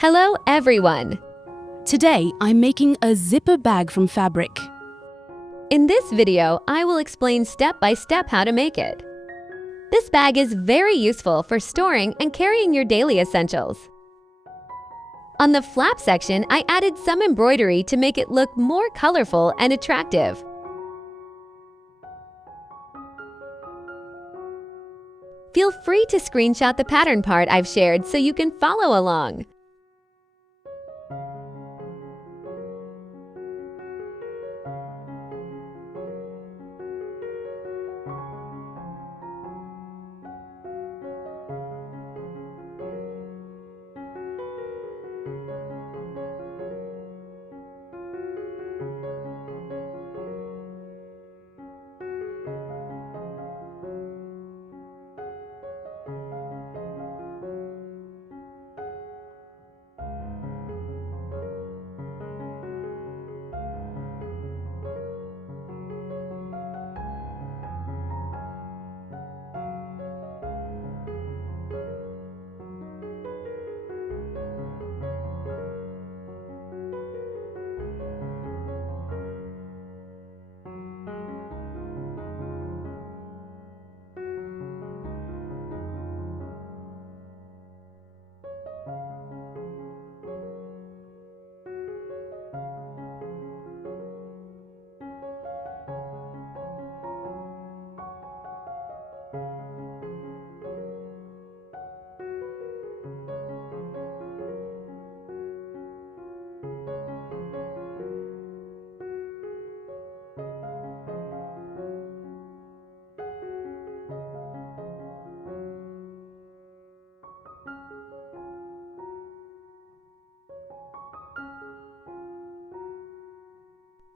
Hello everyone! Today, I'm making a zipper bag from fabric. In this video, I will explain step by step how to make it. This bag is very useful for storing and carrying your daily essentials. On the flap section, I added some embroidery to make it look more colorful and attractive. Feel free to screenshot the pattern part I've shared so you can follow along.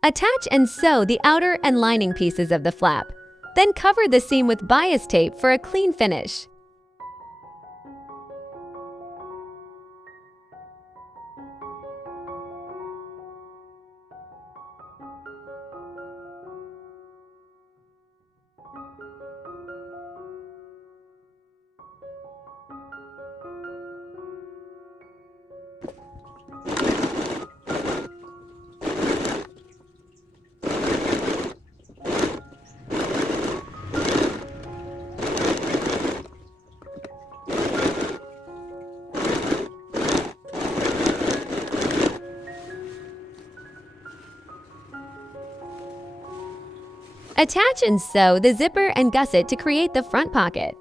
Attach and sew the outer and lining pieces of the flap. Then cover the seam with bias tape for a clean finish. Attach and sew the zipper and gusset to create the front pocket.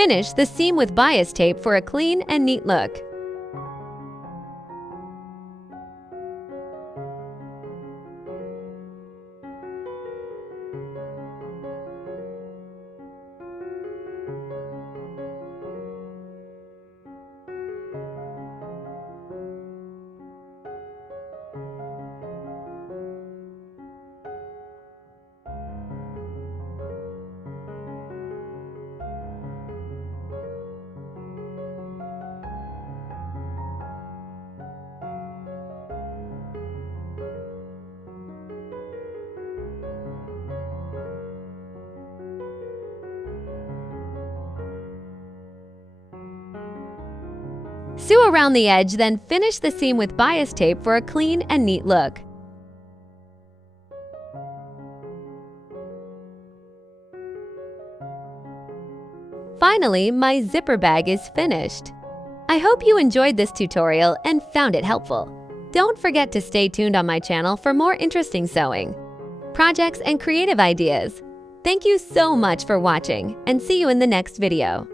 Finish the seam with bias tape for a clean and neat look. Sew around the edge, then finish the seam with bias tape for a clean and neat look. Finally, my zipper bag is finished. I hope you enjoyed this tutorial and found it helpful. Don't forget to stay tuned on my channel for more interesting sewing, projects, and creative ideas. Thank you so much for watching, and see you in the next video.